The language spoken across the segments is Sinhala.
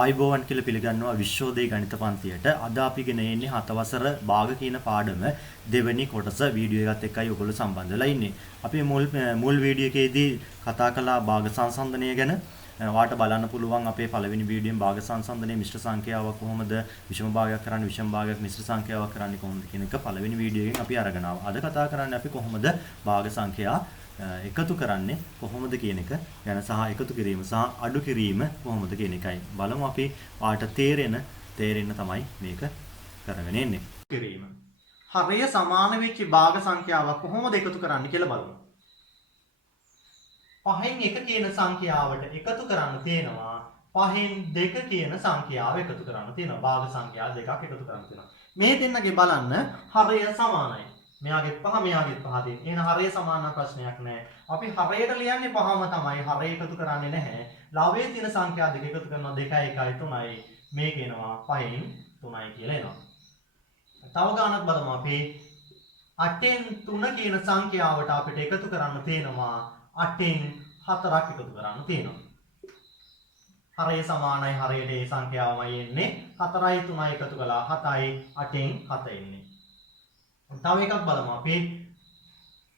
ආයුබෝවන් කියලා පිළිගන්නවා විශ්වෝදය ගණිත පන්තියට. අද අපි ගෙන එන්නේ 7 වසර භාග කියන පාඩම දෙවෙනි කොටස වීඩියෝ එකත් එක්කයි ඔයගොල්ලෝ සම්බන්ධ වෙලා ඉන්නේ. අපි මුල් වීඩියෝ එකේදී කතා කළා භාග සංසන්දනය ගැන. ඔයාලට බලන්න පුළුවන් අපේ පළවෙනි වීඩියෝෙන් භාග සංසන්දනයේ මිශ්‍ර සංඛ්‍යාවක් කොහොමද විෂම භාගයක් කරන්නේ විෂම භාගයක් මිශ්‍ර සංඛ්‍යාවක් කරන්නේ කොහොමද කියන එක පළවෙනි වීඩියෝ එකෙන් අපි අරගෙන ආවා. අද කතා කරන්නේ අපි කොහොමද භාග සංඛ්‍යා එකතු කරන්නේ කොහොමද කියන එක ගැන සහ එකතු කිරීම සහ අඩු කිරීම කොහොමද කියන එකයි. බලමු අපි ඔයාලට තේරෙන්න තමයි මේක කරගෙන එන්නේ. කිරීම. හරය සමාන වෙච්ච භාග සංඛ්‍යාවක් කොහොමද එකතු කරන්නේ කියලා බලමු. 5න් 1 කියන සංඛ්‍යාවට එකතු කරන්න තියෙනවා 5න් 2 කියන සංඛ්‍යාව එකතු කරන්න තියෙනවා භාග සංඛ්‍යා දෙකක් එකතු කරන්න තියෙනවා. මේ දෙන්නගේ බලන්න හරය සමානයි. මෙයාගේ 5 මෙයාගේ 5 තියෙන. එහෙනම් හරය සමාන ප්‍රශ්නයක් නැහැ. අපි හරයට ලියන්නේ 5ම තමයි. හරය එකතු කරන්නේ නැහැ. ලවයේ තියෙන සංඛ්‍යා දෙක එකතු කරනවා 2 1 3යි. මේක එනවා 5න් 3යි කියලා එනවා. තව ගානක් බලමු අපි 8න් 3 කියන සංඛ්‍යාවට අපිට එකතු කරන්න තියෙනවා 8න් 4ක් එකතු කරන්න තියෙනවා. හරය සමානයි හරයට ඒ සංඛ්‍යාවමයි එන්නේ 4යි 3යි එකතු කළා 7යි 8න් 7 එන්නේ. තව එකක් බලමු අපි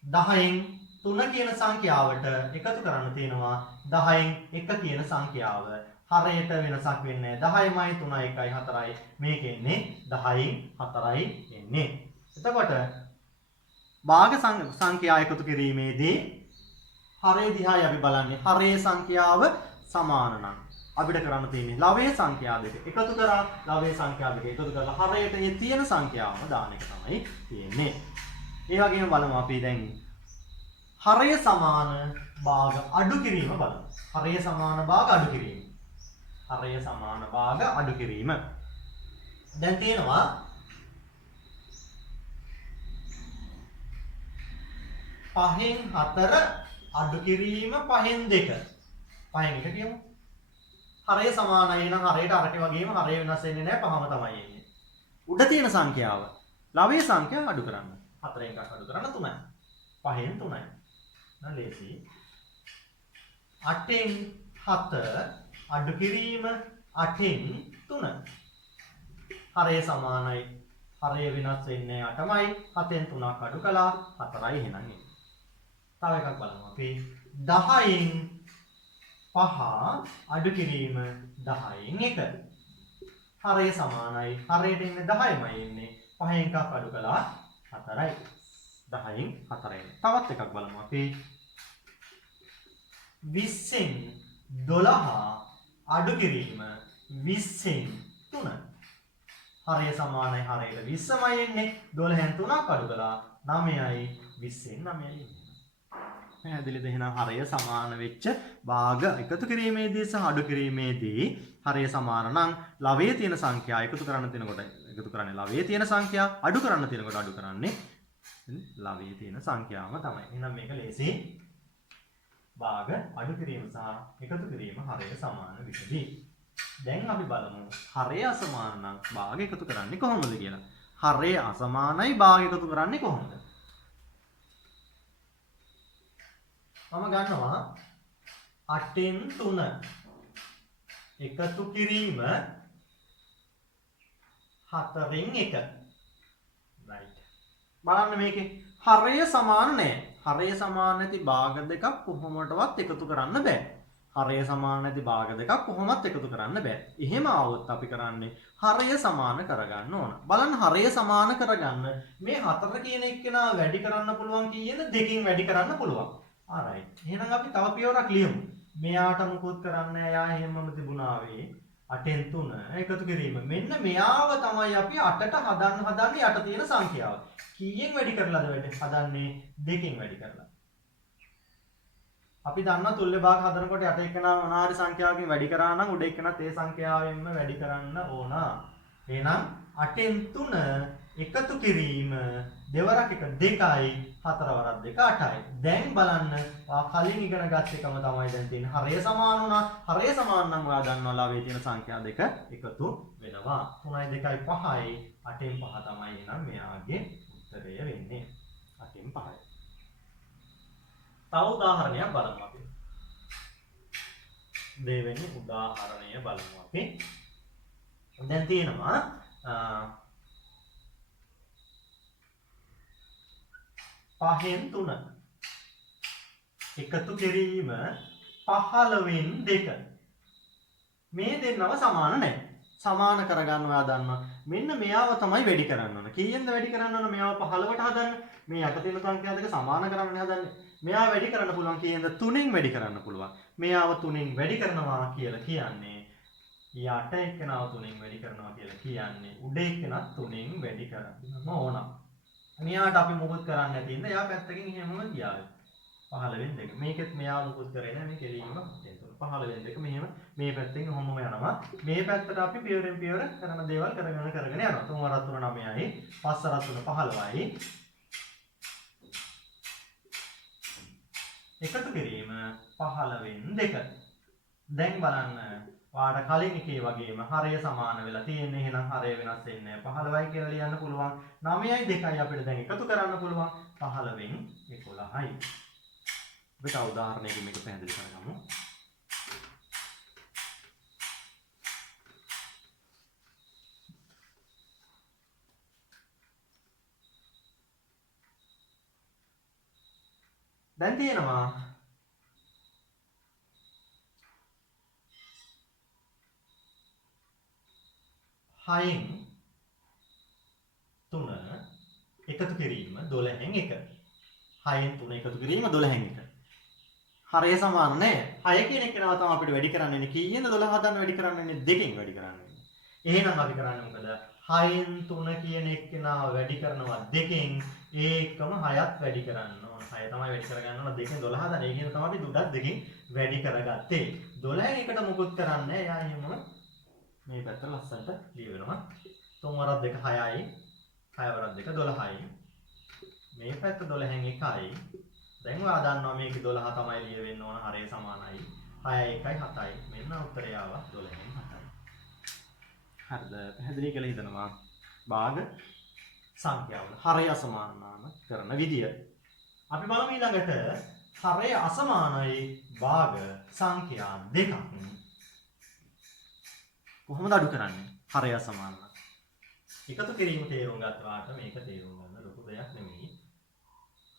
10න් 3 කියන සංඛ්‍යාවට එකතු කරන්න තියෙනවා 10න් 1 කියන සංඛ්‍යාව. හරයට වෙනසක් වෙන්නේ නැහැ. 10යි 3යි 1යි 4යි මේක එන්නේ 10න් 4යි එන්නේ. එතකොට භාග සංඛ්‍යා එකතු කිරීමේදී හරය දිහායි අපි බලන්නේ. හරයේ සංඛ්‍යාව සමාන නම් අපිට කරන්න තියෙන්නේ ලවයේ සංඛ්‍යා දෙක එකතු කරා ලවයේ සංඛ්‍යා දෙක එකතු කරලා හරයට ඒ තියෙන සංඛ්‍යාවම දාන එක තමයි තියෙන්නේ. ඒ වගේම බලමු අපි දැන් හරය සමාන භාග අඩු කිරීම බලමු. හරය සමාන භාග අඩු කිරීම. හරය සමාන භාග අඩු කිරීම. දැන් තියෙනවා 5න් 4 අඩු කිරීම 5න් 2. 5න් 1 කියමු. හරය සමානයි නම් හරයට අරකේ වගේම හරය වෙනස් වෙන්නේ නැහැ 5ම තමයි එන්නේ. උඩ තියෙන සංඛ්‍යාව ලවයේ සංඛ්‍යාව අඩු කරන්න. 4න් එකක් අඩු කරන්න 3යි. 5න් 3යි. නේද ලේසි. 8න් 7 අඩු කිරීම 8න් 3. හරය සමානයි. හරය වෙනස් වෙන්නේ 8මයි. 7න් 3ක් අඩු කළා 4යි එහෙනම් එන්නේ. තව එකක් බලමු අපි 10න් 5 අඩු කිරීම 10න් 1. හරය සමානයි. හරයට ඉන්නේ 10මයි ඉන්නේ. 5න් එකක් අඩු කළා 4යි. 10න් 4යි. තවත් එකක් බලමු අපි 20න් 12 අඩු කිරීම 20න් 3. හරය සමානයි. හරයට 20මයි එන්නේ. 12න් 3ක් අඩු කළා 9යි 20න් 9යි එන්නේ. පැහැදිලිද? එහෙනම් හරය සමාන වෙච්ච භාග එකතු කිරීමේදී සහ අඩු කිරීමේදී හරය සමාන නම් ලවයේ තියෙන සංඛ්‍යා එකතු කරන්න තියෙනකොට එකතු කරන්නේ ලවයේ තියෙන සංඛ්‍යා අඩු කරන්න තියෙනකොට අඩු කරන්නේ ලවයේ තියෙන සංඛ්‍යාවම තමයි. එහෙනම් මේක ලේසි. භාග අඩු කිරීම සහ එකතු කිරීම හරය සමාන විදිහදී. දැන් අපි බලමු හරය අසමාන නම් භාග එකතු කරන්නේ කොහොමද කියලා. හරය අසමානයි භාග එකතු කරන්නේ කොහොමද? මම ගන්නවා 8න් 3 එකතු කිරීම 4න් 1. right. බලන්න මේකේ හරය සමාන නැහැ. හරය සමාන නැති භාග දෙකක් කොහොමඩවත් එකතු කරන්න බෑ. හරය සමාන නැති භාග දෙකක් කොහොමත් එකතු කරන්න බෑ. එහෙම આવොත් අපි කරන්නේ හරය සමාන කරගන්න ඕන. බලන්න හරය සමාන කරගන්න මේ 4 කියන එක්කෙනා වැඩි කරන්න පුළුවන් කියන 2කින් වැඩි කරන්න පුළුවන්. alright. එහෙනම් අපි තව පියවරක් ලියමු. මෙයාට මුකුත් කරන්න නැහැ. එයා එහෙමම තිබුණා වේ. 8න් 3 එකතු කිරීම. මෙන්න මෙයාව තමයි අපි 8ට හදන්නේ යට තියෙන සංඛ්‍යාව. කීයෙන් වැඩි කරලාද හදන්නේ? 2කින් වැඩි කරලා. අපි දන්නා තුල්‍ය භාග හදනකොට යට එක්කෙනා මොනාරි සංඛ්‍යාවකින් වැඩි කරා නම් උඩ එක්කෙනාත් ඒ සංඛ්‍යාවෙන්ම වැඩි කරන්න ඕන. එහෙනම් 8න් 3 එකතු කිරීම දෙවරක් එක 2යි හතරවරක් 2 8යි. දැන් බලන්න කලින් ඉගෙන ගත්ත එකම තමයි දැන් තියෙන්නේ. හරය සමාන වුණා. හරය සමාන නම් ඔයා දන්නවා ලවයේ තියෙන සංඛ්‍යා දෙක එකතු වෙනවා. 3යි 2යි 5යි 8න් 5 තමයි එහෙනම් මෙයාගේ උත්තරය වෙන්නේ. 8න් 5යි. තව උදාහරණයක් බලමු අපි. දෙවෙනි උදාහරණය බලමු අපි. දැන් තියෙනවා පහෙන් 3 එකතු කිරීම 15න් 2. මේ දෙන්නම සමාන නැහැ. සමාන කරගන්න ඔයා දන්නවා. මෙන්න මෙයාව තමයි වැඩි කරන්න ඕන. කීයෙන්ද වැඩි කරන්න ඕන? මෙයාව 15ට හදන්න. මේ යට තියෙන සංඛ්‍යා දෙක සමාන කරන්න හදන්නේ. මෙයාව වැඩි කරන්න පුළුවන් කීයෙන්ද? 3න් වැඩි කරන්න පුළුවන්. මෙයාව 3න් වැඩි කරනවා කියලා කියන්නේ යට එක්කනව 3න් වැඩි කරනවා කියලා කියන්නේ උඩ එක්කනත් 3න් වැඩි කරන්න ඕන. මෙයාට අපි මොකද කරන්න තියෙන්නේ? එයා පැත්තකින් එහෙමම ගියා. 15න් 2. මේකෙත් මෙයා මොකද කරේ නැහැ. මේ කෙලින්ම 15න් 2 මෙහෙම මේ පැත්තෙන් ඔහොමම යනවා. මේ පැත්තට අපි පියවරෙන් පියවර කරන දේවල් කරගෙන යනවා. 3 වරක් 3 9යි. 5 වරක් 3 15යි. එකතු කිරීම 15න් 2. දැන් බලන්න ඔයාලට කලින් එකේ වගේම හරය සමාන වෙලා තියෙන්නේ. එහෙනම් හරය වෙනස් වෙන්නේ නැහැ. 15යි කියලා ලියන්න පුළුවන්. 9යි 2යි අපිට දැන් එකතු කරන්න පුළුවන්. 15න් 11යි. අපි තව උදාහරණයකින් මේක පැහැදිලි කරගමු. දැන් තියෙනවා 6න් 3 එකතු කිරීම 12න් 1. 6න් 3 එකතු කිරීම 12න් 1. හරය සමාන නැහැ. 6 කියන එක නම තමයි අපිට වැඩි කරන්න ඉන්නේ. කීයෙන්ද 12 හදන්න වැඩි කරන්න ඉන්නේ? 2කින් වැඩි කරන්න ඉන්නේ. එහෙනම් අපි කරන්නේ මොකද? 6න් 3 කියන එක්කෙනාව වැඩි කරනවා 2කින් ඒ එක්කම 6ත් වැඩි කරන්න ඕන. 6 තමයි වැඩි කරගන්න ඕන 2කින් 12 හදන්න. ඒ කියන තමයි අපි දුඩක් 2කින් වැඩි කරගත්තේ. 12න් එකට මොකුත් කරන්නේ නැහැ. එයා එහෙමම මේ පැත්ත ලස්සනට ලියවෙනවා. 3 වරක් 2 6යි. 6 වරක් 2 12යි. මේ පැත්ත 12න් 1යි. දැන් ඔයා දන්නවා මේක 12 තමයි ලියවෙන්න ඕන. හරය සමානයි. 6යි 1යි 7යි. මෙන්න උත්තරය ආවා 12න් 7යි. හරිද? පැහැදිලි කියලා හිතනවා. භාග සංඛ්‍යාවල හරය අසමානම කරන විදිය. අපි බලමු ඊළඟට හරය අසමානයි භාග සංඛ්‍යා දෙකක්. කොහොමද අඩු කරන්නේ? හරය අසමාන. එකතු කිරීම තේරුම් ගත්තාට මේක තේරුම් ගන්න ලොකු දෙයක් නෙමෙයි.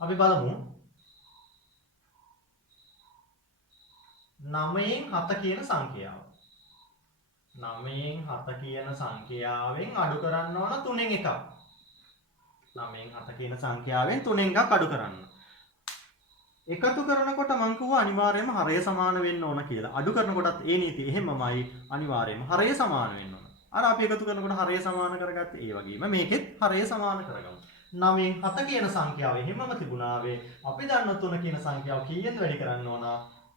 අපි බලමු 9න් 7 කියන සංඛ්‍යාව. 9න් 7 කියන සංඛ්‍යාවෙන් අඩු කරන්න ඕන 3න් එකක්. 9න් 7 කියන සංඛ්‍යාවෙන් 3න් එකක් අඩු කරන්න. එකතු කරනකොට මං කිව්වා අනිවාර්යයෙන්ම හරය සමාන වෙන්න ඕන කියලා. අඩු කරනකොටත් ඒ නීතිය එහෙමමයි අනිවාර්යයෙන්ම හරය සමාන වෙන්න ඕන. අර අපි එකතු කරනකොට හරය සමාන කරගත්තේ ඒ වගේම මේකෙත් හරය සමාන කරගමු. 9න් 7 කියන සංඛ්‍යාව එහෙමම තිබුණාවේ අපි දන්න 3 කියන සංඛ්‍යාව කීයෙන් වැඩි කරන්න ඕන?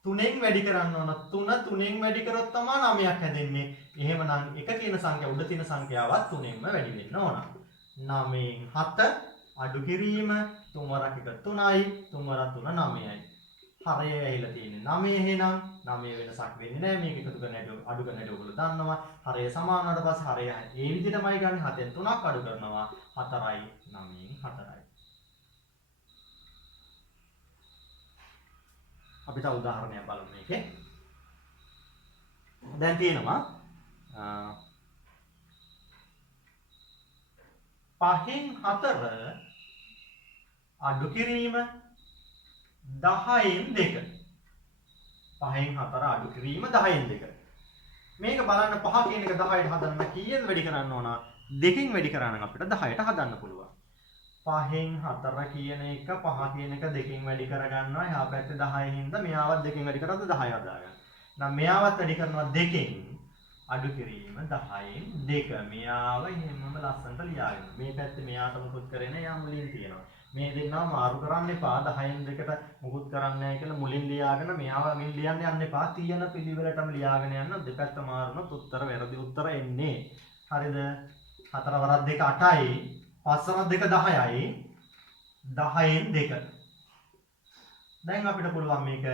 3න් වැඩි කරන්න ඕන. 3 3න් වැඩි කරොත් තමයි 9ක් හැදෙන්නේ. එහෙමනම් 1 කියන සංඛ්‍යාව උඩ තියෙන සංඛ්‍යාවත් 3න්ම වැඩි වෙන්න ඕන. 9න් 7 අඩු කිරීම 3 වරක් 1 3යි 3 වරක් 3 9යි. හරය ඇහිලා තියෙන්නේ 9 එහෙනම් 9 වෙනසක් වෙන්නේ නැහැ. මේක එකතු කරන හැටි අඩු කරන හැටි ඔයගොල්ලෝ දන්නවා. හරය සමාන වුණාට පස්සේ හරය ඒ විදිහටමයි ගන්න. 7න් 3ක් අඩු කරනවා 4යි 9න් 4යි. අපි තව උදාහරණයක් බලමු මේකේ. දැන් තියෙනවා 5න් 4 අඩු කිරීම 10න් 2. 5න් 4 අඩු කිරීම 10න් 2. මේක බලන්න 5 කියන එක 10ට හදන්න කීයෙන් වැඩි කරන්න ඕන? 2කින් වැඩි කරන්න අපිට 10ට හදන්න පුළුවන්. 5න් 4 කියන එක 5 කියන එක 2කින් වැඩි කරගන්නවා. එහා පැත්තේ 10 හින්දා මෙයාවත් 2කින් වැඩි කරද්දී 10 හදාගන්න. නම් මෙයාවත් වැඩි කරනවා 2කින් අඩු කිරීම 10න් 2. මෙයාව එහෙමම ලස්සනට ලියාගෙන. මේ පැත්තේ මෙයාට මොකුත් කරේ නැහැ. යා මුලින් තියෙනවා. මේ දෙන්නව මාරු කරන්න එපා. 10න් 2ට මොකුත් කරන්නේ නැහැ කියලා මුලින් ලියාගෙන මෙයාව මින් ලියන්න යන්න එපා. තියෙන පිළිවෙලටම ලියාගෙන යන්න. දෙපැත්ත මාරුනොත් උත්තර වැරදි උත්තර එන්නේ. හරිද? 4 වරක් 2 8යි. 5 වරක් 2 10යි. 10න් 2. දැන් අපිට පුළුවන් මේක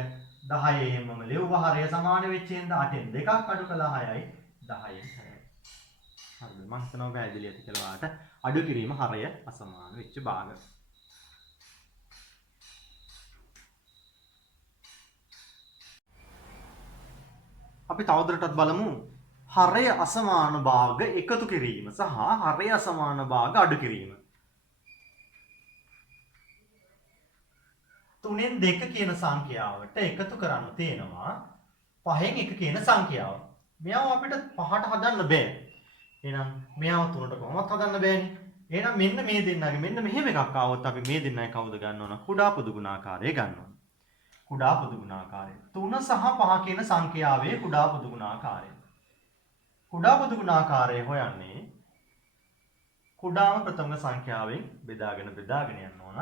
10 එහෙමම ලියුවා. හරය සමාන වෙච්ච හින්දා 8න් 2ක් අඩු කළා 6යි. 10න් 6යි. හරිද? මම හිතනවා පැහැදිලි ඇති කියලා වාට අඩු කිරීම හරය අසමාන වෙච්ච භාග. අපි තවදුරටත් බලමු හරය අසමාන භාග එකතු කිරීම සහ හරය අසමාන භාග අඩු කිරීම. 3න් 2 කියන සංඛ්‍යාවට එකතු කරන්න තියෙනවා 5න් 1 කියන සංඛ්‍යාව. මෙයාව අපිට 5ට හදන්න බෑ. එහෙනම් මෙයාව 3ට කොහොමවත් හදන්න බෑනේ. එහෙනම් මෙන්න මේ දෙන්නගේ මෙන්න මෙහෙම එකක් ආවොත් අපි මේ දෙන්නයි කවුද ගන්න ඕන? කුඩා පොදු ගුණාකාරය ගන්න ඕන. කුඩා පොදු ගුණාකාරය. 3 සහ 5 කියන සංඛ්‍යාවේ කුඩා පොදු ගුණාකාරය. කුඩා පොදු ගුණාකාරය හොයන්නේ කුඩාම ප්‍රථම සංඛ්‍යාවෙන් බෙදාගෙන යන්න ඕන.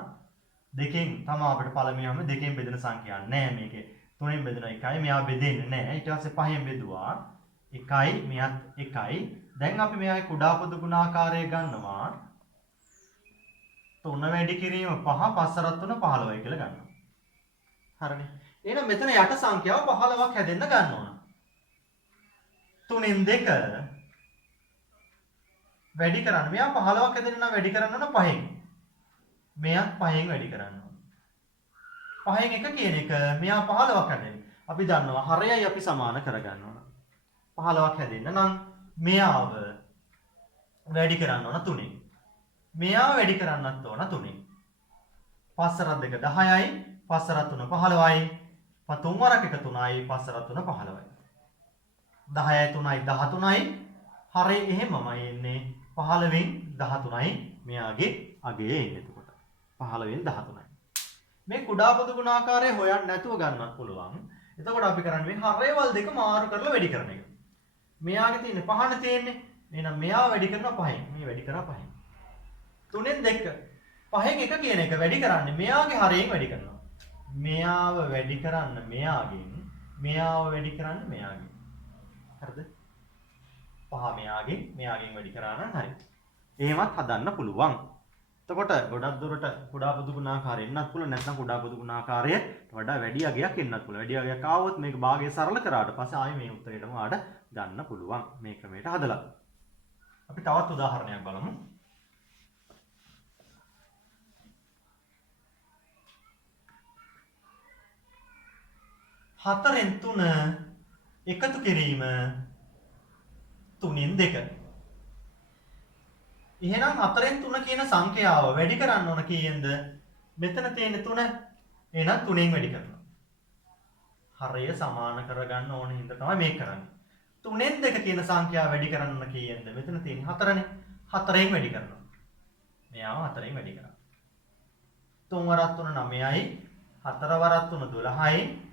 දෙකෙන් තමයි අපිට පළමුවම දෙකෙන් බෙදෙන සංඛ්‍යාවක් නෑ මේකේ. 3ෙන් බෙදෙන 1යි මෙයා බෙදෙන්නේ නෑ. ඊට පස්සේ 5ෙන් බෙදුවා 1යි මෙයත් 1යි. දැන් අපි මෙයාගේ කුඩා පොදු ගුණාකාරය ගන්නවා 3 වැඩි කිරීම 5 5 රත් 3 15යි කියලා ගන්නවා. හරිනේ. එහෙනම් මෙතන යට සංඛ්‍යාව 15ක් හැදෙන්න ගන්න ඕන. 3න් 2 වැඩි කරන්න. මෙයා 15ක් හැදෙන්න නම් වැඩි කරන්න ඕන 5න්. මෙයත් 5න් වැඩි කරන්න ඕන. 5න් 1 කියන එක මෙයා 15ක් හැදෙන්න. අපි දන්නවා හරයයි අපි සමාන කරගන්න ඕන. 15ක් හැදෙන්න නම් මෙයාව වැඩි කරන්න ඕන 3න්. මෙයාව වැඩි කරන්නත් ඕන 3න්. 5 රත් 2 10යි 5 රත් 3 15යි 3 වරක් 1 3යි 5 රත් 3 15යි 10යි 3යි 13යි හරි එහෙමමයි එන්නේ 15න් 13යි මෙයාගේ අගේ එන්නේ එතකොට 15න් 13යි මේ කුඩා පොදු ගුණාකාරය හොයන්න නැතුව ගන්නත් පුළුවන් එතකොට අපි කරන්නේ මේ හරේවල් දෙක මාරු කරලා වැඩි කරන එක මෙයාගේ තියෙන්නේ 5නේ තියෙන්නේ එහෙනම් මෙයා වැඩි කරනවා 5න් මේ වැඩි කරා 5න් 3ෙන් 2 5න් 1 කියන එක වැඩි කරන්නේ මෙයාගේ හරයෙන් වැඩි කරනවා මෙයාව වැඩි කරන්න මෙයාගෙන් මෙයාව වැඩි කරන්න මෙයාගෙන් හරිද 5 මෙයාගෙන් වැඩි කරා නම් හරි එහෙමත් හදන්න පුළුවන් එතකොට ගොඩක් දුරට කුඩා පොදු ගුණාකාරය එන්නත් පුළුවන් නැත්නම් කුඩා පොදු ගුණාකාරයට වඩා වැඩි අගයක් එන්නත් පුළුවන් වැඩි අගයක් ආවොත් මේක භාගය සරල කරාට පස්සේ ආයේ මේ උත්තරේටම ආඩ ගන්න පුළුවන් මේ ක්‍රමයට හදලා අපි තවත් උදාහරණයක් බලමු 4න් 3 එකතු කිරීම 3න් 2. එහෙනම් 4න් 3 කියන සංඛ්‍යාව වැඩි කරන්න ඕන කීයෙන්ද? මෙතන තියෙන 3. එහෙනම් 3න් වැඩි කරනවා. හරය සමාන කරගන්න ඕන හින්දා තමයි මේක කරන්නේ. 3න් 2 කියන සංඛ්‍යාව වැඩි කරන්න ඕන කීයෙන්ද? මෙතන තියෙන 4නේ. 4න් වැඩි කරනවා. මෙයාව 4න් වැඩි කරනවා. 3 වරක් 3 9යි. 4 වරක් 3 12යි.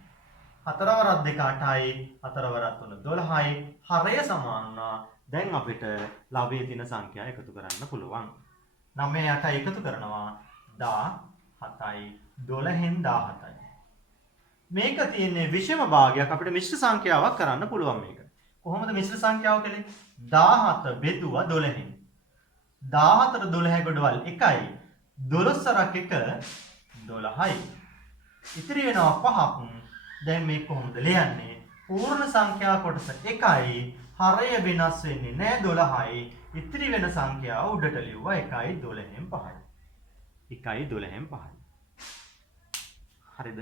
4 වරක් 2 8යි 4 වරක් 3 12යි හරය සමාන වුණා දැන් අපිට ලවයේ තියෙන සංඛ්‍යා එකතු කරන්න පුළුවන් 9 8 එකතු කරනවා 17යි 12න් 17යි මේක තියෙන්නේ විෂම භාගයක් අපිට මිශ්‍ර සංඛ්‍යාවක් කරන්න පුළුවන් මේක කොහොමද මිශ්‍ර සංඛ්‍යාව කලේ 17 බෙදුවා 12න් 17 12 ගොඩවල් 1යි 12 රක් 1 12යි ඉතිරි වෙනවා 5ක් දැන් මේක කොහොමද ලියන්නේ? පූර්ණ සංඛ්‍යා කොටස 1යි හරය වෙනස් වෙන්නේ නැහැ 12යි. ඉතිරි වෙන සංඛ්‍යාව උඩට ලියුවා 1යි 12න් 5යි. 1යි 12න් 5යි. හරිද?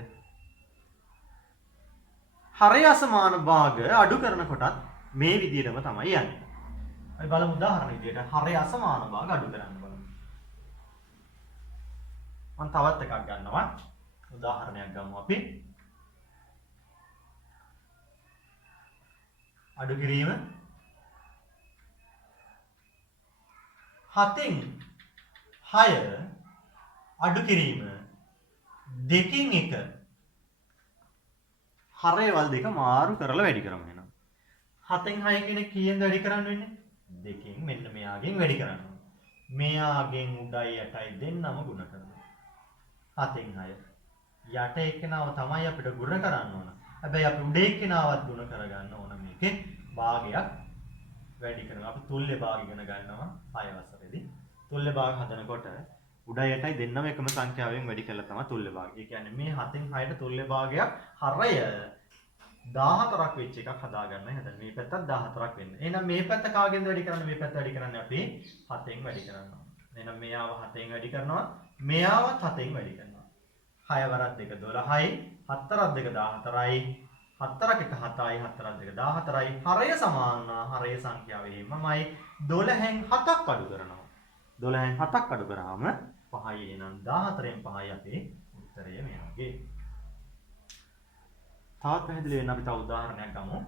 හරය අසමාන භාග අඩු කරනකොටත් මේ විදිහටම තමයි යන්නේ. අපි බලමු උදාහරණ විදිහට හරය අසමාන භාග අඩු කරන්න බලමු. මම තවත් එකක් ගන්නවා. උදාහරණයක් ගමු අපි. අඩු කිරීම 7න් 6 අඩු කිරීම 2න් 1 හරයවල් දෙක මාරු කරලා වැඩි කරමු එහෙනම් 7න් 6 කියන කීයෙන් වැඩි කරන්න වෙන්නේ 2න් මෙන්න මෙයාගෙන් වැඩි කරන්න මෙයාගෙන් උඩයි යටයි දෙන්නම ගුණ කරනවා 7න් 6 යට එක්කෙනාව තමයි අපිට ගුණ කරන්න ඕන හැබැයි අපි උඩ එක්කෙනාවත් ගුණ කරගන්න ඕන මේකේ භාගයක් වැඩි කරනවා. අපි තුල්්‍ය භාග ඉගෙන ගන්නවා 6 වසරේදී. තුල්්‍ය භාග හදනකොට උඩ යටයි දෙන්නම එකම සංඛ්‍යාවෙන් වැඩි කරලා තමයි තුල්්‍ය භාගය. ඒ කියන්නේ මේ 7න් 6ට තුල්්‍ය භාගයක් හරය 14ක් වෙච්ච එකක් හදාගන්නයි හදන්නේ. මේ පැත්තත් 14ක් වෙන්න. එහෙනම් මේ පැත්ත කාගෙන්ද වැඩි කරන්නේ? මේ පැත්ත වැඩි කරන්නේ අපි 7න් වැඩි කරනවා. එහෙනම් මෙයාව 7න් වැඩි කරනවා. මෙයාවත් 7න් වැඩි කරනවා. 6 වරක් 2 12යි 7 වරක් 2 14යි 4ක් 1 7යි 4ක් 2 14යි. හරය සමාන හරය සංඛ්‍යාව එහෙමමයි 12න් 7ක් අඩු කරනවා. 12න් 7ක් අඩු කරාම 5යි එහෙනම් 14න් 5යි අපේ උත්තරය මෙයාගේ. තවත් පැහැදිලි වෙන්න අපි තව උදාහරණයක් ගමු.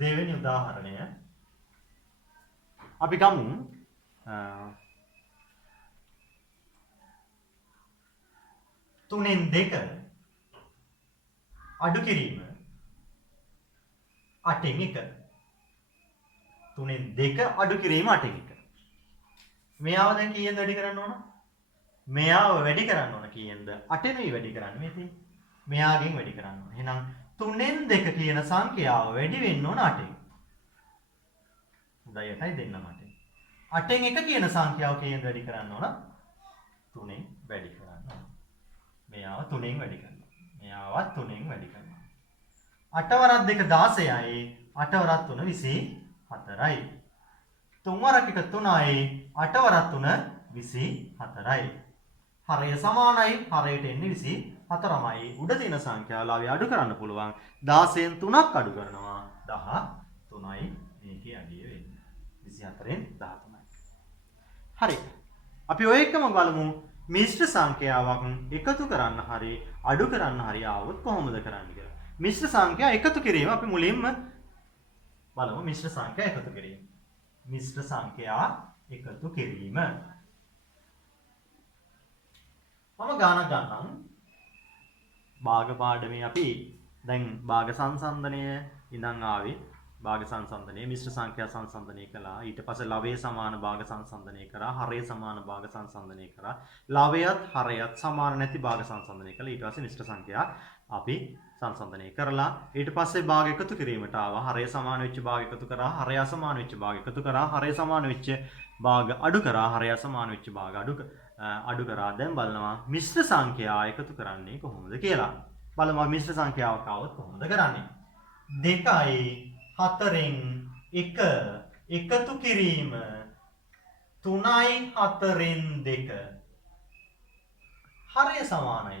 දෙවෙනි උදාහරණය අපි ගමු 3න් 2 අඩු කිරීම 8න් 1. 3න් 2 අඩු කිරීම 8න් 1. මෙයාව දැන් කීයෙන් වැඩි කරන්න ඕන? මෙයාව වැඩි කරන්න ඕන කීයෙන්ද? 8 නෙවෙයි වැඩි කරන්නේ මේ තියෙන්නේ. මෙයාගෙන් වැඩි කරන්න ඕන. එහෙනම් 3න් 2 කියන සංඛ්‍යාව වැඩි වෙන්න ඕන 8න්. හොඳයි 8යි දෙන්න මට. 8න් 1 කියන සංඛ්‍යාව කීයෙන් වැඩි කරන්න ඕන? 3න් වැඩි කරන්න ඕන. මෙයාව 3න් වැඩි කරනවා. මෙයාවත් 3න් වැඩි කරනවා. 8 වරක් 2 16යි. 8 වරක් 3 24යි. 3 වරක් 1 3යි. 8 වරක් 3 24යි. හරය සමානයි. හරයට එන්නේ 24මයි. උඩ තියෙන සංඛ්‍යාවලාවි අඩු කරන්න පුළුවන්. 16න් 3ක් අඩු කරනවා. 13යි මේකේ අඩිය වෙන්නේ. 24න් 13යි. හරි. අපි ඔය එකම බලමු. මිශ්‍ර සංඛ්‍යාවක් එකතු කරන්න හරි අඩු කරන්න හරි ආවොත් කොහොමද කරන්නේ කියලා. මිශ්‍ර සංඛ්‍යා එකතු කිරීම අපි මුලින්ම බලමු. මිශ්‍ර සංඛ්‍යා එකතු කිරීම. මිශ්‍ර සංඛ්‍යා එකතු කිරීම. මම ගානක් ගන්නම්. භාග පාඩමේ අපි දැන් භාග සංසන්දනය ඉඳන් ආවේ. භාග සංසන්දනය මිශ්‍ර සංඛ්‍යා සංසන්දනය කළා. ඊට පස්සේ ලවය සමාන භාග සංසන්දනය කරා. හරය සමාන භාග සංසන්දනය කරා. ලවයත් හරයත් සමාන නැති භාග සංසන්දනය කළා. ඊට පස්සේ මිශ්‍ර සංඛ්‍යා අපි සංසන්දනය කරලා ඊට පස්සේ භාග එකතු කිරීමට ආවා. හරය සමාන වෙච්ච භාග එකතු කරා. හරය අසමාන වෙච්ච භාග එකතු කරා. හරය සමාන වෙච්ච භාග අඩු කරා. හරය අසමාන වෙච්ච භාග අඩු කරා. දැන් බලනවා මිශ්‍ර සංඛ්‍යා එකතු කරන්නේ කොහොමද කියලා. බලමු මිශ්‍ර සංඛ්‍යාවක් આવොත් කොහොමද කරන්නේ. 2යි 4න් 1 එකතු කිරීම 3යි 4න් 2 හරය සමානයි.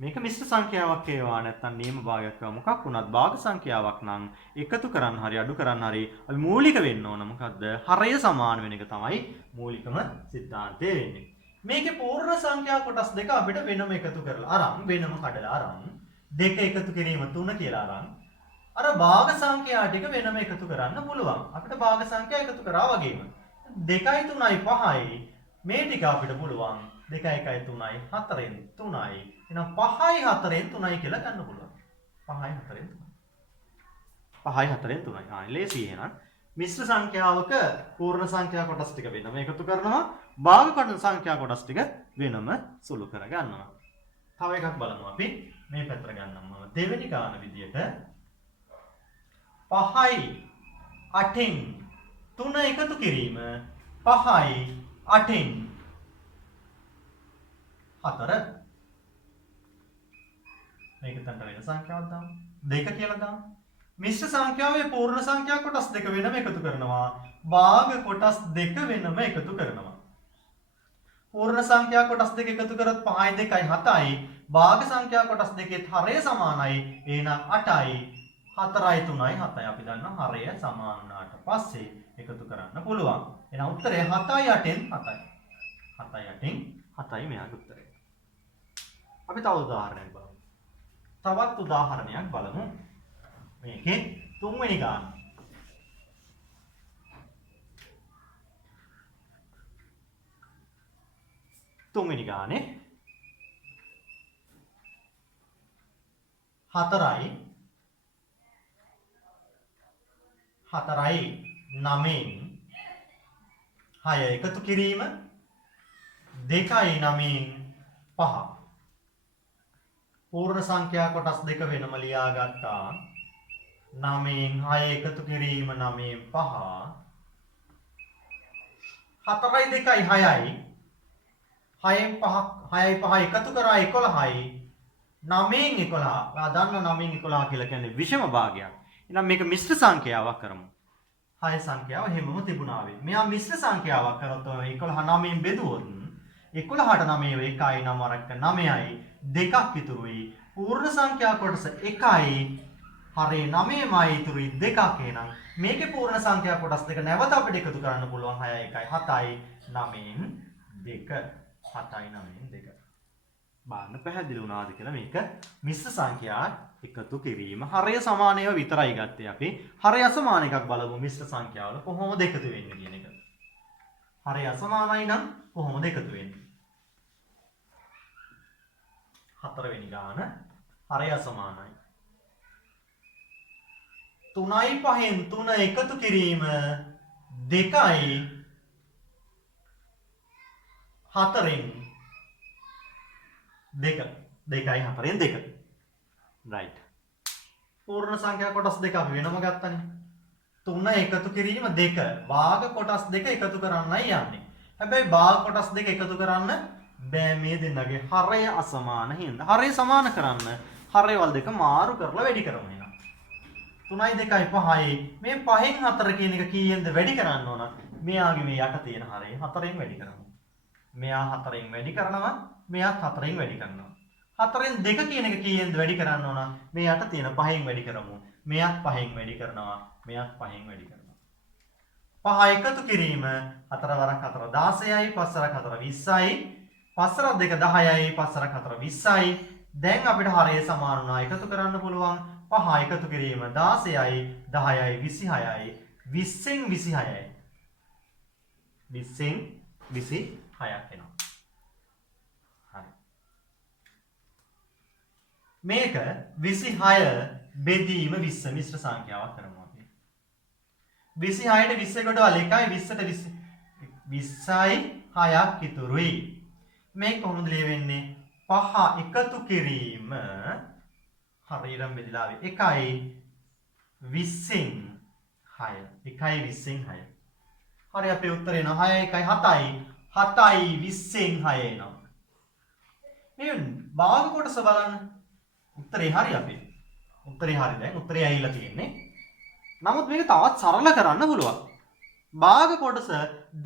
මේක මිශ්‍ර සංඛ්‍යාවක් වේවා නැත්නම් නියම භාගයක් වේවා මොකක් වුණත් භාග සංඛ්‍යාවක් නම් එකතු කරන්න හරි අඩු කරන්න හරි අපි මූලික වෙන්න ඕන මොකද්ද? හරය සමාන වෙන එක තමයි මූලිකම સિદ્ધාන්තය වෙන්නේ. මේකේ පූර්ණ සංඛ්‍යා කොටස් දෙක අපිට වෙනම එකතු කරලා අරන් වෙනම කඩලා අරන් 2 එකතු කිරීම 3 කියලා අරන් අර භාග සංඛ්‍යා ටික වෙනම එකතු කරන්න පුළුවන්. අපිට භාග සංඛ්‍යා එකතු කරා වගේම 2යි 3යි 5යි මේ ටික අපිට පුළුවන් 2යි 1යි 3යි 4න් 3යි. එහෙනම් 5යි 4න් 3යි කියලා ගන්න පුළුවන්. 5යි 4න් 3යි. 5යි 4න් 3යි. ලේසි එහෙනම් මිශ්‍ර සංඛ්‍යාවක පූර්ණ සංඛ්‍යා කොටස් ටික වෙනම එකතු කරනවා. භාග කොටස් සංඛ්‍යා කොටස් ටික වෙනම සුළු කර ගන්නවා. තව එකක් බලමු අපි මේ පැත්තට ගන්නම් මම දෙවෙනි ගාන විදියට 5යි 8න් 3 එකතු කිරීම 5යි 8න් 4 මේක තන්ට වෙන සංඛ්‍යාවක් දාමු 2 කියලා දාමු. මිශ්‍ර සංඛ්‍යාවේ පූර්ණ සංඛ්‍යා කොටස් දෙක වෙනම එකතු කරනවා. භාග කොටස් දෙක වෙනම එකතු කරනවා. පූර්ණ සංඛ්‍යා කොටස් දෙක එකතු කරොත් 5යි 2යි 7යි. භාග සංඛ්‍යා කොටස් දෙකේ හරය සමානයි. එහෙනම් 8යි 4යි 3යි 7යි අපි දන්නවා හරය සමාන වුණාට පස්සේ එකතු කරන්න පුළුවන්. එහෙනම් උත්තරය 7යි 8න් 7යි. 7යි 8න් 7යි මෙයාගේ උත්තරය. අපි තව උදාහරණයක් බලමු. තවත් උදාහරණයක් බලමු. මේකේ තුන්වෙනි ගාන. තුන්වෙනි ගානේ 4යි 9න් 6 එකතු කිරීම 2යි 9න් 5 පූර්ණ සංඛ්‍යා කොටස් දෙක වෙනම ලියාගත්තා. 9න් 6 එකතු කිරීම 9න් 5 4යි 2යි 6යි 6න් 5 එකතු කරා 11යි 9න් 11 ඔයා දන්න 9න් 11 කියලා කියන්නේ විෂම භාගයක්. එහෙනම් මේක මිශ්‍ර සංඛ්‍යාවක් කරමු. 6 සංඛ්‍යාව හැමෝම තිබුණා වේ. මෙයා මිශ්‍ර සංඛ්‍යාවක් කරොත් 11 9න් බෙදුවොත් 11ට 9 1යි 9ක් 9යි දෙකක් ඉතුරුයි. පූර්ණ සංඛ්‍යා කොටස 1යි. හරේ 9මයි ඉතුරුයි 2ක් එහෙනම් මේකේ පූර්ණ සංඛ්‍යා කොටස් දෙක නැවත අපිට එකතු කරන්න පුළුවන් 6යි 1යි 7යි 9න් 2 7යි 9න් 2. බලන්න පැහැදිලි වුණාද කියලා මේක මිශ්‍ර සංඛ්‍යා එකතු කිරීම. හරය සමාන ඒවා විතරයි ගත්තේ අපි. හරය අසමාන එකක් බලමු මිශ්‍ර සංඛ්‍යාවල කොහොමද එකතු වෙන්නේ කියන එක. හරය අසමානයි නම් කොහොමද එකතු වෙන්නේ? හතරවෙනි ගාන හරය අසමානයි. 3යි 5න් 3 එකතු කිරීම 2යි 4න් 2 2යි 4න් 2. right. පූර්ණ සංඛ්‍යා කොටස් දෙක අපි වෙනම ගත්තනේ. 3 එකතු කිරීම 2 භාග කොටස් දෙක එකතු කරන්නයි යන්නේ. හැබැයි භාග කොටස් දෙක එකතු කරන්න බෑ මේ දෙන්නගේ හරය අසමාන හින්දා. හරය සමාන කරන්න හරයවල් දෙක මාරු කරලා වැඩි කරමු එහෙනම්. 3යි 2යි 5යි මේ 5න් 4 කියන එක කීයෙන්ද වැඩි කරන්න ඕන? මෙයාගේ මේ යට තියෙන හරය 4න් වැඩි කරමු. මෙයා 4න් වැඩි කරනවා මෙයාත් 4න් වැඩි කරනවා. 4න් 2 කියන එක කීයෙන්ද වැඩි කරන්න ඕන? මේ යට තියෙන 5න් වැඩි කරමු. මෙයාත් 5න් වැඩි කරනවා මෙයාත් 5න් වැඩි කරනවා. 5 එකතු කිරීම 4 වරක් 4 16යි 5 වරක් 4 20යි 5 වරක් 2 10යි 5 වරක් 4 20යි. දැන් අපිට හරය සමාන වුණා එකතු කරන්න පුළුවන්. 5 එකතු කිරීම 16යි 10යි 26යි 20න් 26යි 20න් 26ක් එනවා. හරි. මේක 26 බෙදීම 20 මිශ්‍ර සංඛ්‍යාවක් කරමු අපි. 26ට 20 කොටවල 1යි 20ට 20යි 6ක් ඉතුරුයි. මේක කොහොමද ලියවෙන්නේ? 5 එකතු කිරීම හරියටම බෙදලා ආවේ 1යි 20න් 6. 1යි 20න් 6. හරි අපේ උත්තරේ එනවා 6යි 1යි 7යි 7යි 20න් 6 එනවා. මේ භාග කොටස බලන්න. උත්තරේ හරි අපේ. උත්තරේ හරි දැන් උත්තරේ ඇවිල්ලා තියෙන්නේ. නමුත් මේක තවත් සරල කරන්න පුළුවන්. භාග කොටස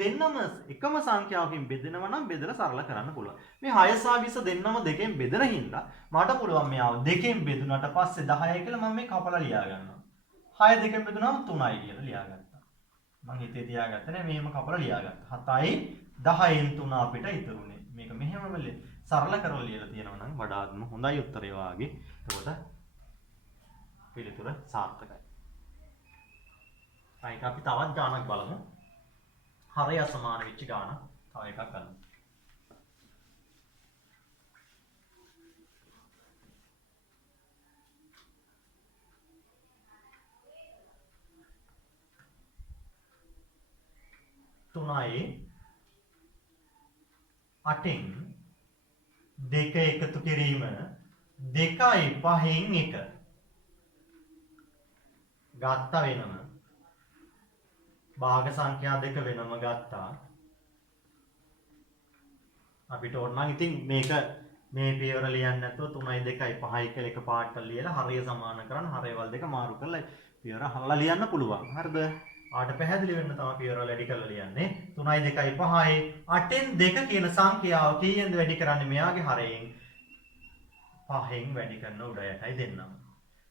දෙන්නම එකම සංඛ්‍යාවකින් බෙදෙනවා නම් බෙදලා සරල කරන්න පුළුවන්. මේ 6 සහ 20 දෙන්නම දෙකෙන් බෙදෙන හින්දා මට පුළුවන් මෙයාව දෙකෙන් බෙදුනට පස්සේ 10යි කියලා මම මේ කපලා ලියා ගන්නවා. 6 දෙකෙන් බෙදුනම 3යි කියලා ලියාගත්තා. මම හිතේ තියාගත්තා නේ මෙහෙම කපලා ලියාගත්තා. 7යි 10න් 3 අපිට ඉතුරුනේ. මේක මෙහෙමම සරල කරලා ලියලා තියෙනවා නම් වඩාත්ම හොඳයි උත්තරේ වාගේ. එතකොට පිළිතුර සාර්ථකයි. right අපි තවත් ගානක් බලමු. හරය අසමාන වෙච්ච ගාන තව එකක් ගන්න. තුනයි 8න් 2 එකතු කිරීම 2යි 5න් 1 ගත්ත වෙනම භාග සංඛ්‍යා දෙක වෙනම ගත්තා. අපිට ඕන නම් ඉතින් මේක මේ පියවර ලියන්න නැතුව 3යි 2යි 5යි කියලා එක පාඩට ලියලා හරය සමාන කරන් හරයවල් දෙක මාරු කරලා පියවර හරලා ලියන්න පුළුවන්. හරිද? ආට පැහැදිලි වෙන්න තමයි පියවර වැඩි කරලා ලියන්නේ. 3යි 2යි 5යි 8න් 2 කියන සංඛ්‍යාව කීයෙන්ද වැඩි කරන්නේ? මෙයාගේ හරයෙන් 5න් වැඩි කරන උඩ යටයි දෙන්නම.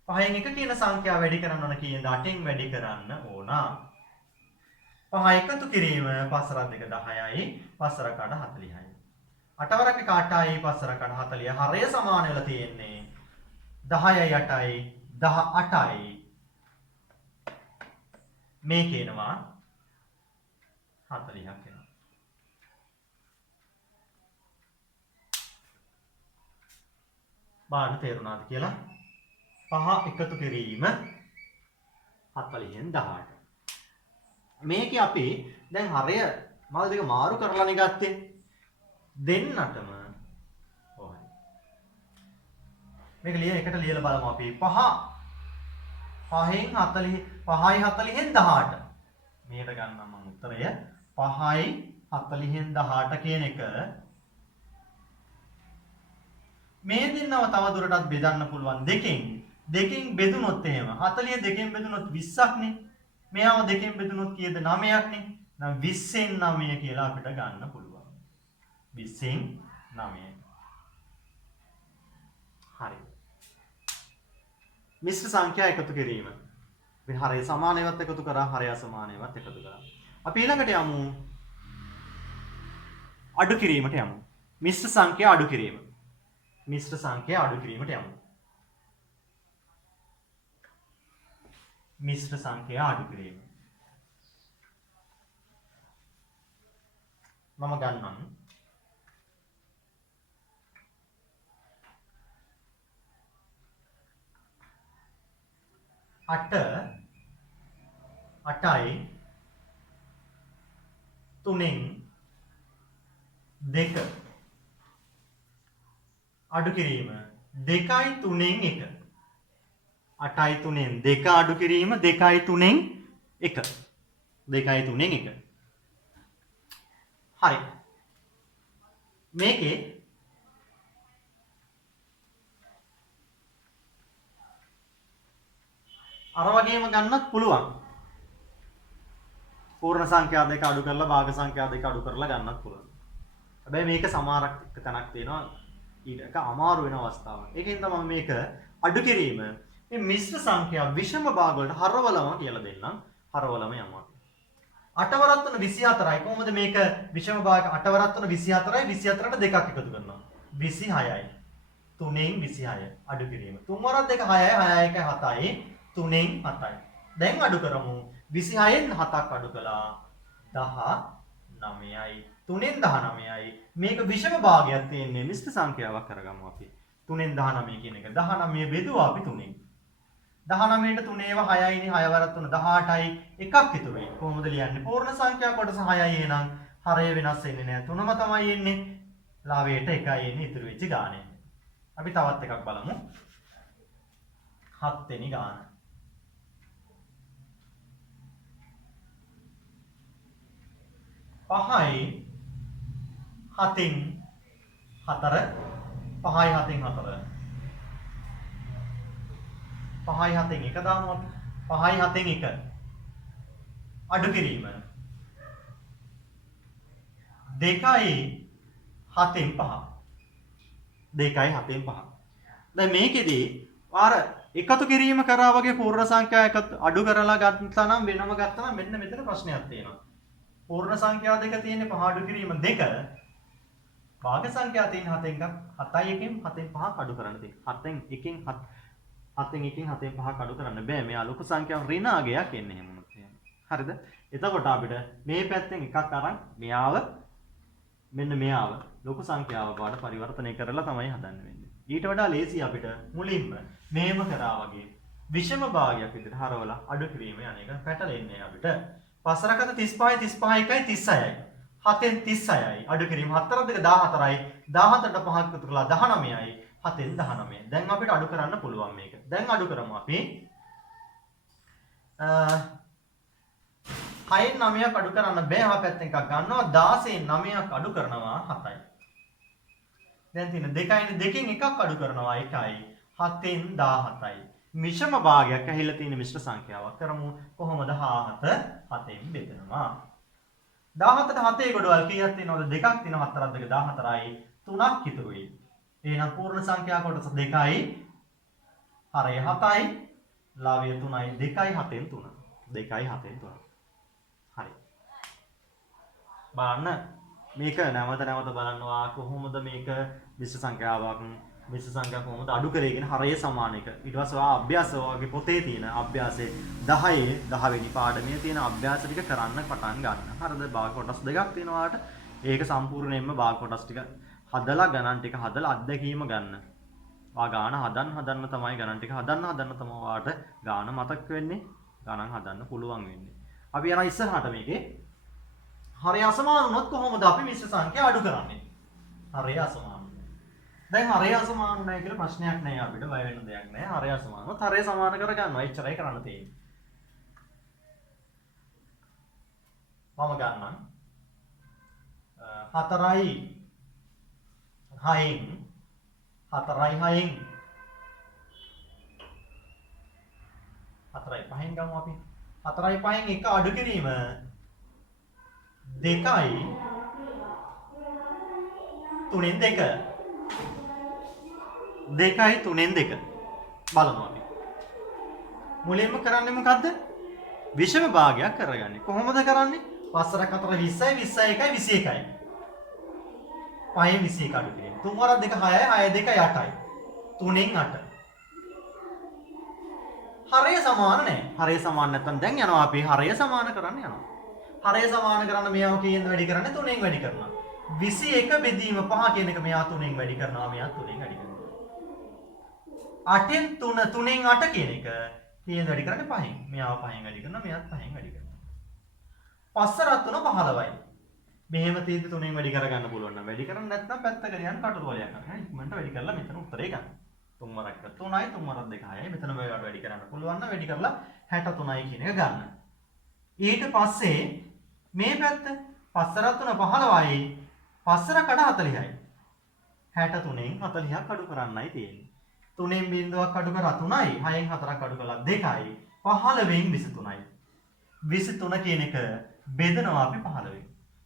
5න් 1 කියන සංඛ්‍යාව වැඩි කරන්න ඕන කීයෙන්ද? 8න් වැඩි කරන්න ඕන. 5 එකතු කිරීම 5 වරක් 2 10යි 5 වරක් 8 40යි. 8 වරක් 1 8යි 5 වරක් 8 40. හරය සමාන වෙලා තියෙන්නේ 10යි 8යි 18යි. මේක එනවා 40ක් එනවා. බාන්න තේරුණාද කියලා? 5 එකතු කිරීම 40න් 18. මේකේ අපි දැන් හරය මල් දෙක මාරු කරලානේ ගත්තේ දෙන්නටම ඔහොයි. මේක ලිය එකට ලියලා බලමු අපි 5න් 40 5යි 40න් 18. මේකට ගන්නම් මම උත්තරය 5යි 40න් 18 කියන එක මේ දෙන්නව තව දුරටත් බෙදන්න පුළුවන් දෙකෙන් බෙදුනොත් එහෙම 40 දෙකෙන් බෙදුනොත් 20ක් නේ. මෙයාව දෙකෙන් බෙදුනොත් කීයද? 9ක් නේ. නම් 20න් 9 කියලා අපිට ගන්න පුළුවන්. 29යි. හරි. මිශ්‍ර සංඛ්‍යා එකතු කිරීම. අපි හරය සමාන ඒවාත් එකතු කරා, හරය අසමාන ඒවාත් එකතු කරා. අපි ඊළඟට යමු අඩු කිරීමට යමු. මිශ්‍ර සංඛ්‍යා අඩු කිරීම. මිශ්‍ර සංඛ්‍යා අඩු කිරීමට යමු. මිශ්‍ර සංඛ්‍යා අඩු කිරීම. මම ගන්නම් 8යි 3න් 2 අඩු කිරීම 2යි 3න් 1. 8යි 3න් 2 අඩු කිරීම 2යි 3න් 1. 2යි 3න් 1. හරි. මේකේ අර වගේම ගන්නත් පුළුවන්. පූර්ණ සංඛ්‍යා දෙක අඩු කරලා භාග සංඛ්‍යා දෙක අඩු කරලා ගන්නත් පුළුවන්. හැබැයි මේක සමහරක් එක තැනක් තියෙනවා ඊට අමාරු වෙන අවස්ථාවක්. ඒකෙන් තමයි මේක අඩු කිරීම මේ මිශ්‍ර සංඛ්‍යා විෂම භාග වලට හරවලම කියලා දෙන්නම්. හරවලම යමු. 8 වරක් තුන 24යි. කොහොමද මේක විෂම භාග 8 වරක් තුන 24යි 24ට දෙකක් එකතු කරනවා. 26යි. 3න් 26 අඩු කිරීම. 3 වරක් දෙක 6යි 6යි 7යි 3න් 7යි. දැන් අඩු කරමු. 26න් 7ක් අඩු කළා 19යි. 3න් 19යි. මේක විෂම භාගයක් තියෙන්නේ මිශ්‍ර සංඛ්‍යාවක් කරගමු අපි. 3න් 19 කියන එක. 19 බෙදුවා අපි 3න්. 19ට 3 ඒවා 6යිනේ 6 වරක් 3 18යි එකක් ඉතුරු වෙයි. කොහොමද ලියන්නේ? පූර්ණ සංඛ්‍යා කොටස 6යි එහෙනම් හරය වෙනස් වෙන්නේ නැහැ. 3ම තමයි එන්නේ. ලාභයට 1යි එන්නේ ඉතුරු වෙච්ච ගානේ. අපි තවත් එකක් බලමු. 7 වෙනි ගාන. 5යි 7න් 4 5යි 7න් 4 5යි 7න් 1 දාමු අපි 5යි 7න් 1 අඩු කිරීම 2යි 7න් 5 2යි 7න් 5 දැන් මේකෙදී අර එකතු කිරීම කරා වගේ පූර්ණ සංඛ්‍යා එකතු අඩු කරලා ගත්තා නම් වෙනම ගත්තා නම් මෙන්න මෙතන ප්‍රශ්නයක් තියෙනවා. පූර්ණ සංඛ්‍යා දෙක තියෙන්නේ 5 අඩු කිරීම 2. භාග සංඛ්‍යා තියෙන 7න් 7යි 1න් 7න් 5ක් අඩු කරන්න තියෙනවා. 7න් 1න් 7න් 5ක් අඩු කරන්න බෑ. මෙයා ලොකු සංඛ්‍යාව ඍණාගයක් එන්නේ එහෙම වුණොත් එහෙම. හරිද? එතකොට අපිට මේ පැත්තෙන් එකක් අරන් මෙයාව මෙන්න මෙයාව ලොකු සංඛ්‍යාව බවට පරිවර්තනය කරලා තමයි හදන්න වෙන්නේ. ඊට වඩා ලේසි අපිට මුලින්ම මේම කරා වගේ විෂම භාගයක් විදිහට හරවලා අඩු කිරීම යන එක පැටලෙන්නේ අපිට. පස්සරකත 35යි 35යි 36යි 7න් 36යි අඩු කිරීම 4 2 14යි 17ට 5ක් එකතු කරලා 19යි 7න් 19. දැන් අපිට අඩු කරන්න පුළුවන් මේක. දැන් අඩු කරමු අපි 6න් 9ක් අඩු කරන්න බෑ. ආ පැත්තෙන් එකක් ගන්නවා 16න් 9ක් අඩු කරනවා 7යි. දැන් තියෙන 2යිනේ දෙකෙන් එකක් අඩු කරනවා 1යි 7න් 17යි. මිශ්‍රම භාගයක් ඇහිලා තියෙන මිශ්‍ර සංඛ්‍යාවක් කරමු. කොහොමද 7 7න් බෙදෙනවා. 17ට 7 ගොඩවල් කීයක් තියෙනවද? දෙකක් තියෙනවා. 4ක් 2 14යි 3ක් ඉතුරුයි. එහෙනම් පූර්ණ සංඛ්‍යා කොටස 2යි හරය 7යි ලාභය 3යි 2යි 7න් 3. 2යි 7න් 3. හරි. බලන්න මේක නැවත නැවත බලනවා කොහොමද මේක මිශ්‍ර සංඛ්‍යාවක් මිශ්‍ර සංඛ්‍යා කොහොමද අඩු කරගෙන හරය සමාන එක. ඊට පස්සේ ආ අභ්‍යාස වගේ පොතේ තියෙන අභ්‍යාසයේ 10 වෙනි පාඩමේ තියෙන අභ්‍යාස ටික කරන්න පටන් ගන්න. හරිද? භාග කොටස් දෙකක් තියෙනවාට ඒක සම්පූර්ණයෙන්ම භාග කොටස් ටික හදලා ගණන් ටික හදලා අත්දැකීම ගන්න. වා ගාන හදන්න තමයි ගණන් ටික හදන්න තමයි වාට ගාන මතක් වෙන්නේ. ගණන් හදන්න පුළුවන් වෙන්නේ. අපි යන ඉස්සරහට මේකේ හරය අසමාන වුණොත් කොහොමද අපි මිශ්‍ර සංඛ්‍යා අඩු කරන්නේ? හරය අසමාන. දැන් හරය අසමාන නැහැ කියලා ප්‍රශ්නයක් නැහැ අපිට. බය වෙන්න දෙයක් නැහැ. හරය අසමාන වුණොත් හරය සමාන කරගන්නවා. එච්චරයි කරන්න තියෙන්නේ. මම ගන්නම් 4යි 6න් 4යි 5න් ගමු අපි. 4යි 5න් එක අඩු කිරීම 2යි 3න් 2. 2යි 3න් 2. බලමු අපි. මුලින්ම කරන්නේ මොකද්ද? විෂම භාගයක් කරගන්නේ. කොහොමද කරන්නේ? 5 4 20යි 20යි 1යි 21යි. 5න් 21 අඩු කිරීම. 3 වරක් 2 6යි 6 2 8යි. 3න් 8. හරය සමාන නැහැ. හරය සමාන නැත්නම් දැන් යනවා අපි හරය සමාන කරන්න යනවා. හරය සමාන කරන්න මෙයාව කීයෙන් වැඩි කරන්නේ 3න් වැඩි කරනවා. 21 බෙදීම 5 කියන එක මෙයා 3න් වැඩි කරනවා මෙයා 3න් වැඩි කරනවා. 8න් 3 3න් 8 කියන එක කීයෙන් වැඩි කරන්නේ 5න්. මෙයාව 5න් වැඩි කරනවා මෙයාත් 5න් වැඩි කරනවා. 5 රත් 3 15යි. මෙහෙම තියෙද්දි 3න් වැඩි කරගන්න පුළුවන් නම් වැඩි කරන්න නැත්නම් පැත්තකට යන කටුරු වලයක් කරගන්න. ඉක්මනට වැඩි කරලා මෙතන උත්තරේ ගන්න. 3 වරක් 3යි 3 වරක් 2 6යි. මෙතන මේවට වැඩි කරන්න පුළුවන් නම් වැඩි කරලා 63යි කියන එක ගන්න. ඊට පස්සේ මේ පැත්ත 5 රත් 3 15යි 5 කඩ 40යි. 63න් 40ක් අඩු කරන්නයි තියෙන්නේ. 3න් බිඳුවක් අඩු කරා 3යි 6න් 4ක් අඩු කළා 2යි 15න් 23යි. 23 කියන එක බෙදනවා අපි 15න්.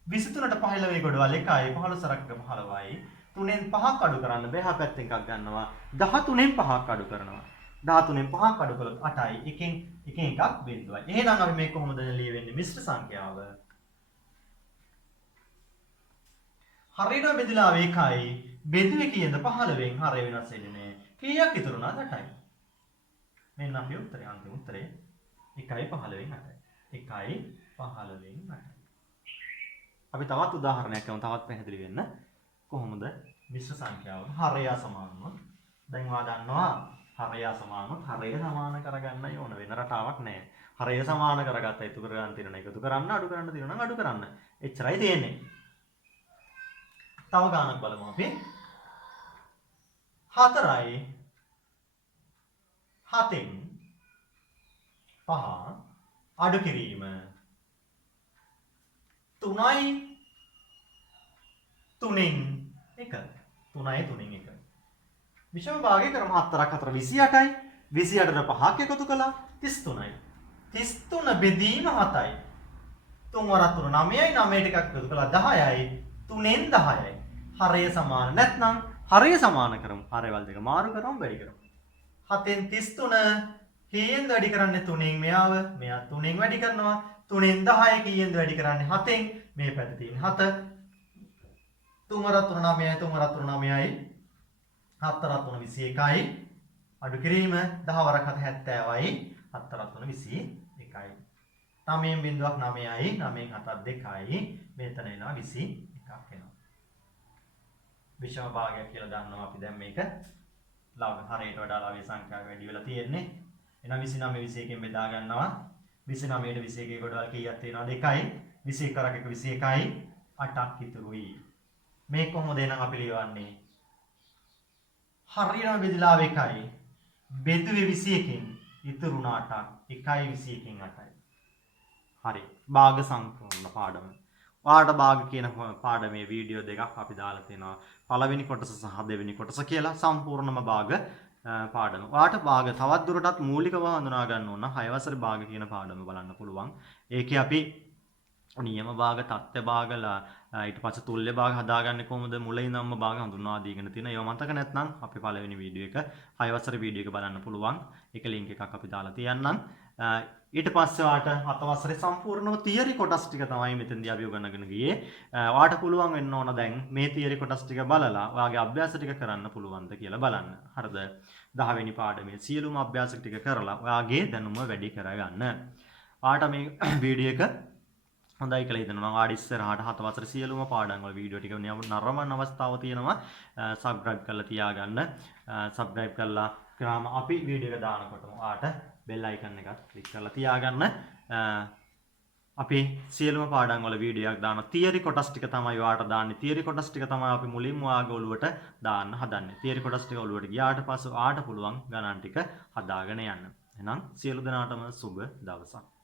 23ට 15 ගොඩවල් 1යි 15 සරක් 15යි. 3න් 5ක් අඩු කරන්න බෑ පැත්තෙන් එකක් ගන්නවා. 13න් 5ක් අඩු කරනවා. 13න් 5ක් අඩු කළොත් 8යි. එකෙන් එකක් බිඳුවයි. එහෙනම් අපි මේක කොහොමද ලියවෙන්නේ? මිශ්‍ර සංඛ්‍යාව. හරියට බෙදලා 1යි බෙදුවේ කීයද 15න් හරය වෙනස් වෙන්නේ නෑ. කීයක් ඉතුරු වුණාද 8යි. මෙන්න අපේ උත්තරේ අන්තිම උත්තරේ 1යි 15න් 8යි. 1යි 15න් 8යි. අපි තවත් උදාහරණයක් ගමු තවත් පැහැදිලි වෙන්න. කොහොමද මිශ්‍ර සංඛ්‍යාවක හරය සමානව දැන් ඔයා දන්නවා හරය සමානව හරය සමාන කරගන්න ඕන වෙන රටාවක් නැහැ. හරය සමාන කරගත්තා ඉතුරු කරගන්න තියෙන එකතු කරන්න අඩු කරන්න තියෙන නම් අඩු කරන්න. එච්චරයි තියෙන්නේ. තව ගානක් බලමු අපි. 4යි 7න් 5 අඩු කිරීම 3යි 3න් 1. 3යි 3න් 1. විෂම භාගය කරමු 4ක් 4 28යි 28ට 5ක් එකතු කළා 33යි. 33 බෙදීම 7යි. 3 වරක් 3 9යි 9ට එකක් එකතු කළා 10යි 3න් 10යි. හරය සමාන නැත්නම් හරය සමාන කරමු. හරයවල් දෙක මාරු කරමු වැඩි කරමු. 7න් 33 කීයෙන් වැඩි කරන්නේ 3න් මෙයාව මෙයා 3න් වැඩි කරනවා. 3න් 10 කීයෙන් වැඩි කරන්නේ 7න් මේ පැත්තේ තියෙන 7 3 වරක් 3 9යි 3 වරක් 3 9යි 7 වරක් 3 21යි අඩු කිරීම 10 වරක් 7 70යි 7 වරක් 3 21යි 9න් බිඳුවක් 9යි 9න් 7ක් 2යි මෙතන එනවා 21ක් එනවා. විෂම භාගයක් කියලා දන්නවා අපි දැන් මේක හරයට වඩා ලව්‍ය සංඛ්‍යාව වැඩි වෙලා තියෙන්නේ. එහෙනම් 29 21න් බෙදා ගන්නවා. 29ට 21 කොටවල් කීයක් තියෙනවද? 2යි. 21 කරක් 1 21යි. 8ක් ඉතුරුයි. මේක කොහොමද එහෙනම් අපි ලියවන්නේ? හරියටම බෙදලා 1යි. බෙදුවේ 21කින් ඉතුරුනා 8ක්. 1යි 21කින් 8යි. හරි. භාග සංකලන පාඩම. ඔයාලට භාග කියන පාඩමේ වීඩියෝ දෙකක් අපි දාලා තියෙනවා. පළවෙනි කොටස සහ දෙවෙනි කොටස කියලා සම්පූර්ණම භාග පාඩම. ඔයාලට භාග තවත් දුරටත් මූලිකව හඳුනා ගන්න ඕන 6 වසරේ භාග කියන පාඩම බලන්න පුළුවන්. ඒකේ අපි නියම භාග, තත්ත්ව භාගලා ඊට පස්සේ තුල්්‍ය භාග හදාගන්නේ කොහොමද මුලින් ඉඳන්ම භාග හඳුන්වා දීගෙන තියෙනවා. ඒව මතක නැත්නම් අපි පළවෙනි වීඩියෝ එක 6 වසරේ වීඩියෝ එක බලන්න පුළුවන්. ඒක ලින්ක් එකක් අපි දාලා තියන්නම්. ඊට පස්සේ ඔයාලට 7 වසරේ සම්පූර්ණව තියරි කොටස් ටික තමයි මෙතෙන්දී අපි උගන්වගෙන ගියේ. ඔයාලට පුළුවන් වෙන්න ඕන දැන් මේ තියරි කොටස් ටික බලලා ඔයාගේ අභ්‍යාස ටික කරන්න පුළුවන්ද කියලා බලන්න. හරිද? 10 වෙනි පාඩමේ සියලුම අභ්‍යාස ටික කරලා ඔයාගේ දැනුම වැඩි කරගන්න. ඔයාලට මේ වීඩියෝ එක හොඳයි කියලා හිතනවා. ඔයාලා ඉස්සරහට 7 වසරේ සියලුම පාඩම් වල වීඩියෝ ටික නරඹන අවස්ථාව තියෙනවා. සබ්ස්ක්‍රයිබ් කරලා තියාගන්න. සබ්ස්ක්‍රයිබ් කරලා ග්‍රාම අපි වීඩියෝ එක දානකොටම ඔයාලට බෙල් අයිකන් එකත් ක්ලික් කරලා තියාගන්න. අපි සියලුම පාඩම් වල වීඩියෝ එකක් දානවා. තියරි කොටස් ටික තමයි ඔයාලට දාන්නේ. තියරි කොටස් ටික තමයි අපි මුලින්ම ඔයාගේ ඔළුවට දාන්න හදන්නේ. තියරි කොටස් ටික ඔළුවට ගියාට පස්සේ ඔයාලට පුළුවන් ගණන් ටික හදාගෙන යන්න. එහෙනම් සියලු දෙනාටම සුබ දවසක්.